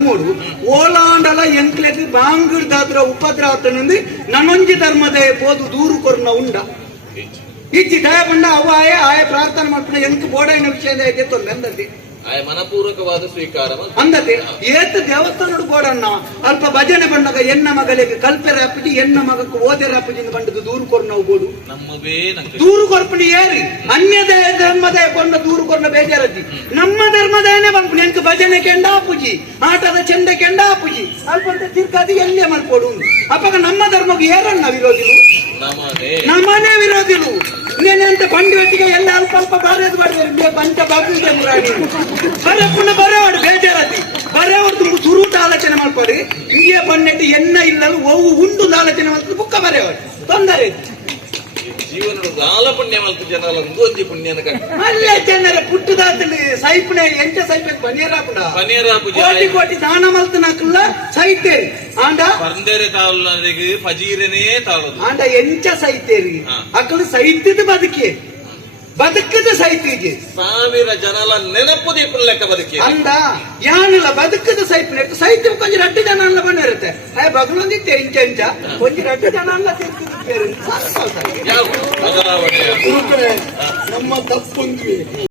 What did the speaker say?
ಮೂಡು ಓಲಾಂಡಲ ಎಂಕ್ಲೆಗ್ ಬಾಂಗಿಡ್ದಾದ್ರ ಉಪದ್ರಾತನಂದು ನನೊಂಜಿ ಧರ್ಮದ ಪೋದು ದೂರು ಕೊರ್ನ ಉಂಡ ಇಜ್ಜಿ ದಯ ಬಂಡ ಅವ ಆಯ ಆಯ ಪ್ರಾರ್ಥನೆ ಮಾಡ್ಕೊಂಡು ಎಂಕ್ ಬೋಡೈನ ವಿಷಯದ ಐತೆ ತೊಂದ್ರೆ ಅಂದದ್ದೆ ಆಯ ಮನಪೂರ್ವಕವಾದ ಸ್ವೀಕಾರ ಅಂದತೆ ಏತ್ ದೇವಸ್ಥಾನ ಅಲ್ಪ ಭಜನೆ ಬಂದಾಗ ಎನ್ನ ಮಗಳಿಗೆ ಕಲ್ಪೆ ಅಪ್ಪಜಿ ಎನ್ನ ಮಗಕ್ಕೆ ಓದೆರ ಅಪ್ಪಜಿಂದ ಬಂಡದು ದೂರು ಕೊರ್ನವು ಬೋಡು ನಮ್ಮವೇ ನಂಗೆ ದೂರು ಕೊರ್ಪಣಿ ಏರಿ ಅನ್ಯ ಧರ್ಮದ ಕೊಂಡ ದೂರು ಕೊರ್ನ ಬೇಜಾರಜ್ಜಿ. ನಮ್ಮ ಧರ್ಮದೇನೆ ಬಂದ್ಬಿಡಿ ಎಂಕ ಭಜನೆ ಕೆಂಡ ಆಪುಜಿ ಆಟದ ಚಂದ ಕೆಂಡ ಆಪುಜಿ ಅಲ್ಪ ತಿರ್ಕಾದಿ ಎಲ್ಲೇ ಮಾಡ್ಕೊಡು. ಅಪ್ಪಾಗ ನಮ್ಮ ಧರ್ಮಕ್ಕೆ ಏರನ್ನ ವಿರೋಧಿಲು? ನಮ್ಮನೇ ಬಂಡಿ ಅಲ್ಪ ಬಾರೇದು ಮಾಡಿದ್ರೆ ಪಂಚ ಮುರಾಣಿ ಬರೇ ಪುನಃ ಬರೋಡು ಬೇಜಾರತಿ. ಬರೇ ಅವ್ರದ್ದು ಸುರೂಟ ಆಲೋಚನೆ ಮಾಡ್ಕೊಡಿ ಹೀಗೆ ಬಂದಿಟ್ಟು ಎನ್ನ ಇಲ್ಲ ಒವು ಉಂಡು ಆಲೋಚನೆ ಮಾಡ್ಕೊಂಡು ಬುಕ್ಕ ಬರೆಯವರು ತೊಂದರೆ. ಜೀವನದ ದಾಲ ಪುಣ್ಯ ಮಲ್ಪು ಜನ ಒಂದೊಂಜಿ ಪುಣ್ಯನ ಅಲ್ಲೇ ಜನರ ಪುಟ್ಟದಾದಲ್ಲಿ ಸೈಪನೆ ಎಂಟ ಸೈಪೆ ಬನಿಯರಾಪುಡ ಬನಿಯರಾಪು ಕೋಟಿ ಕೋಟಿ ದಾನ ಮಲ್ತನಕಲ್ಲ ಸೈತೇರಿ. ಆಂಡ? ಪಂದೇರೆ ತಾವಲ್ಲರಿಗೆ ಫಜೀರನೇ ತಾಳದು. ಆಂಡ ಎಂಚ ಸೈತೇರಿ. ಅಕ್ಕಳು ಸೈತಿದ ಬದುಕಿ. ಬದುಕದ ಸೈತಿಗೆ ಸಾವಿರ ಜನಲ ನೆನಪು ದೀಪನ ಲೆಕ್ಕ ಬದುಕಿ ಅಂದ ಯಾನಿಲ್ಲ ಬದುಕದ ಸೈಪನೆ ಸೈತ ಕೊಂಚ ರಡ್ಡು ಜನ ಎಲ್ಲ ಬಂದಿರುತ್ತೆ ಅಯ್ಯ ಬಗಲೊಂದಿತ್ತೆ ಇಂಚ ಇಂಚ ಕೊಂಚ ರಡ್ಡು ಜನ ಎಲ್ಲ ತಿರ್ಗಿದ್ರು ಯಾವ ಬದಲಾವಣೆಯ ನಮ್ಮ ತಪ್ಪೊಂದ್ವಿ